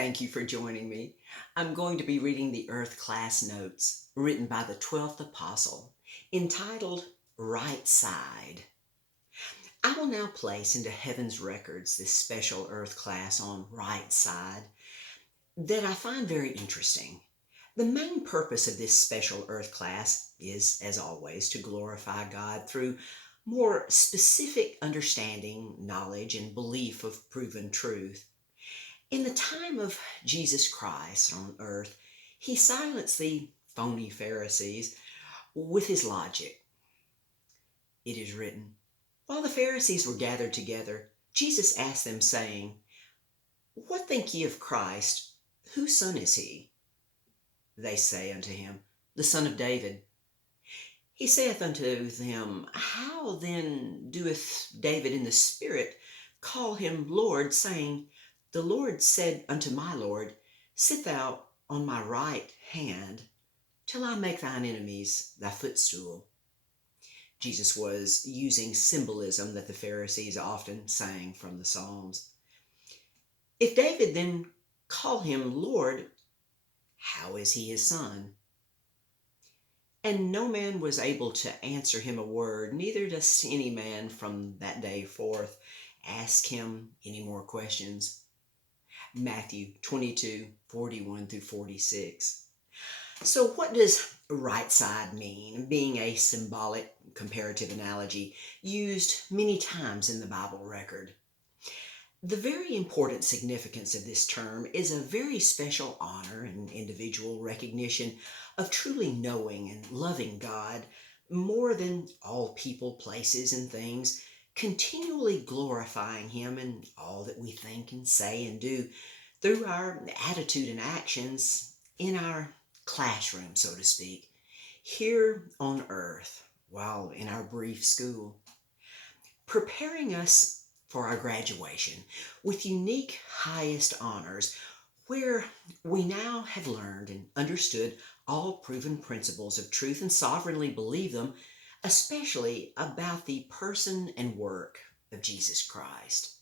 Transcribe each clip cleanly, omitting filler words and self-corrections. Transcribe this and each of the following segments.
Thank you for joining me. I'm going to be reading the Earth class notes written by the 12th Apostle, entitled Right Side. I will now place into heaven's records this special Earth class on right side that I find very interesting. The main purpose of this special Earth class is, as always, to glorify God through more specific understanding, knowledge, and belief of proven truth. In the time of Jesus Christ on earth, he silenced the phony Pharisees with his logic. It is written, while the Pharisees were gathered together, Jesus asked them, saying, What think ye of Christ? Whose son is he? They say unto him, The son of David. He saith unto them, How then doeth David in the Spirit call him Lord, saying, The Lord said unto my Lord, Sit thou on my right hand, till I make thine enemies thy footstool. Jesus was using symbolism that the Pharisees often sang from the Psalms. If David then call him Lord, how is he his son? And no man was able to answer him a word, neither does any man from that day forth ask him any more questions. Matthew 22:41 through 46. So what does right side mean, being a symbolic comparative analogy used many times in the Bible record? The very important significance of this term is a very special honor and individual recognition of truly knowing and loving God more than all people, places, and things, continually glorifying Him in all that we think and say and do through our attitude and actions in our classroom, so to speak, here on earth while in our brief school, preparing us for our graduation with unique highest honors where we now have learned and understood all proven principles of truth and sovereignly believe them, especially about the person and work of Jesus Christ.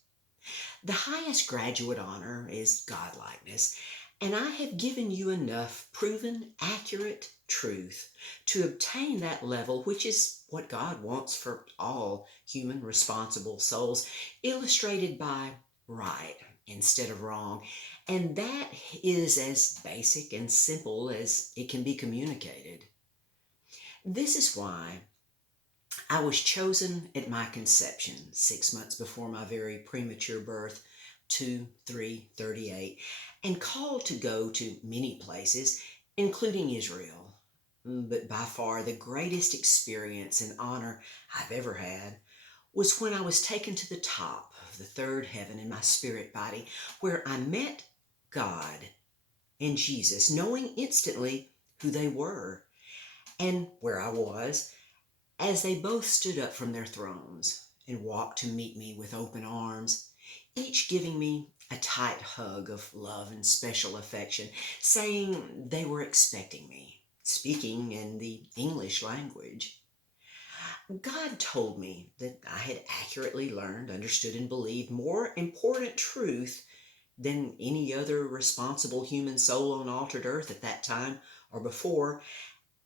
The highest graduate honor is godlikeness, and I have given you enough proven, accurate truth to obtain that level, which is what God wants for all human responsible souls, illustrated by right instead of wrong. And that is as basic and simple as it can be communicated. This is why I was chosen at my conception, 6 months before my very premature birth, 2/3/38, and called to go to many places, including Israel. But by far the greatest experience and honor I've ever had was when I was taken to the top of the third heaven in my spirit body, where I met God and Jesus, knowing instantly who they were and where I was, as they both stood up from their thrones and walked to meet me with open arms, each giving me a tight hug of love and special affection, saying they were expecting me, speaking in the English language. God told me that I had accurately learned, understood, and believed more important truth than any other responsible human soul on altered earth at that time or before,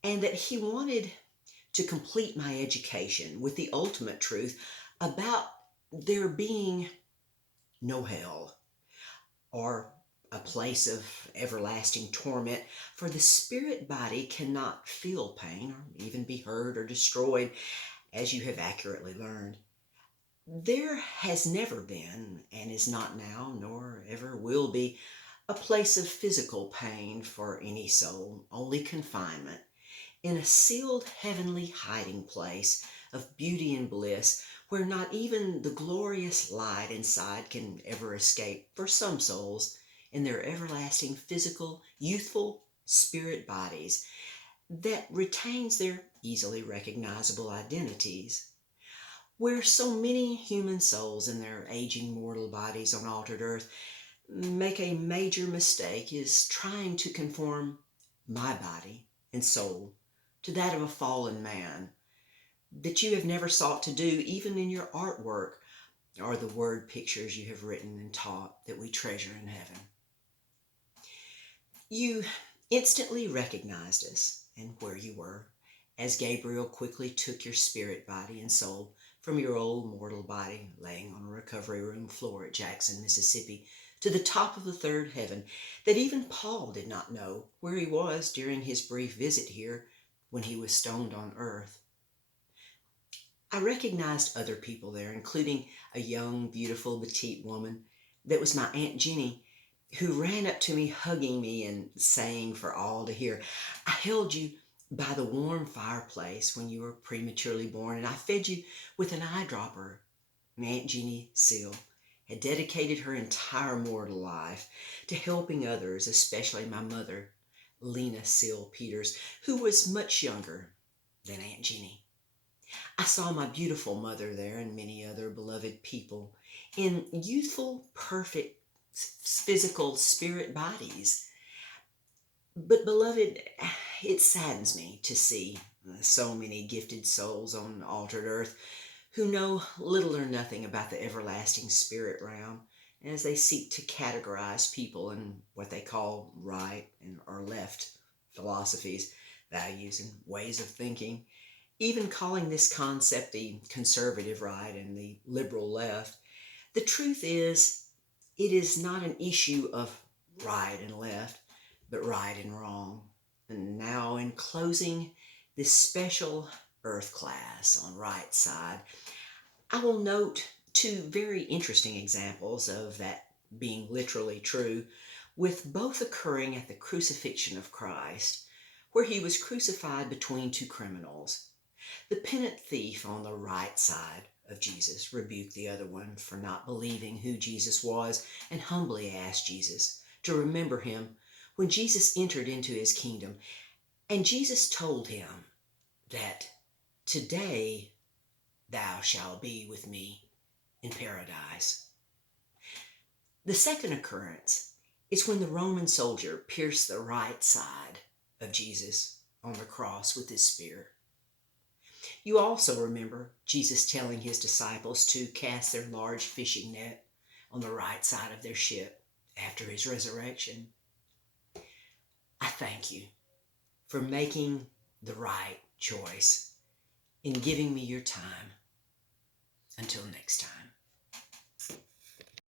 and that He wanted to complete my education with the ultimate truth about there being no hell or a place of everlasting torment, for the spirit body cannot feel pain or even be hurt or destroyed, as you have accurately learned. There has never been, and is not now, nor ever will be, a place of physical pain for any soul, only confinement in a sealed heavenly hiding place of beauty and bliss, where not even the glorious light inside can ever escape for some souls in their everlasting physical, youthful spirit bodies that retains their easily recognizable identities. Where so many human souls in their aging mortal bodies on altered earth make a major mistake is trying to conform my body and soul to that of a fallen man, that you have never sought to do even in your artwork or the word pictures you have written and taught that we treasure in heaven. You instantly recognized us and where you were, as Gabriel quickly took your spirit body and soul from your old mortal body, laying on a recovery room floor at Jackson, Mississippi, to the top of the third heaven, that even Paul did not know where he was during his brief visit here when he was stoned on earth. I recognized other people there, including a young, beautiful, petite woman that was my Aunt Jenny, who ran up to me, hugging me and saying for all to hear, "I held you by the warm fireplace when you were prematurely born, and I fed you with an eyedropper." And Aunt Jenny Seal had dedicated her entire mortal life to helping others, especially my mother, Lena Seal Peters, who was much younger than Aunt Jenny. I saw my beautiful mother there and many other beloved people in youthful, perfect physical spirit bodies. But, beloved, it saddens me to see so many gifted souls on altered earth who know little or nothing about the everlasting spirit realm as they seek to categorize people in what they call right and or left philosophies, values, and ways of thinking, even calling this concept the conservative right and the liberal left. The truth is, it is not an issue of right and left, but right and wrong. And now, in closing this special Earth class on Right Side, I will note two very interesting examples of that being literally true, with both occurring at the crucifixion of Christ, where he was crucified between two criminals. The penitent thief on the right side of Jesus rebuked the other one for not believing who Jesus was and humbly asked Jesus to remember him when Jesus entered into his kingdom. And Jesus told him that today thou shalt be with me in paradise. The second occurrence is when the Roman soldier pierced the right side of Jesus on the cross with his spear. You also remember Jesus telling his disciples to cast their large fishing net on the right side of their ship after his resurrection. I thank you for making the right choice in giving me your time. Until next time.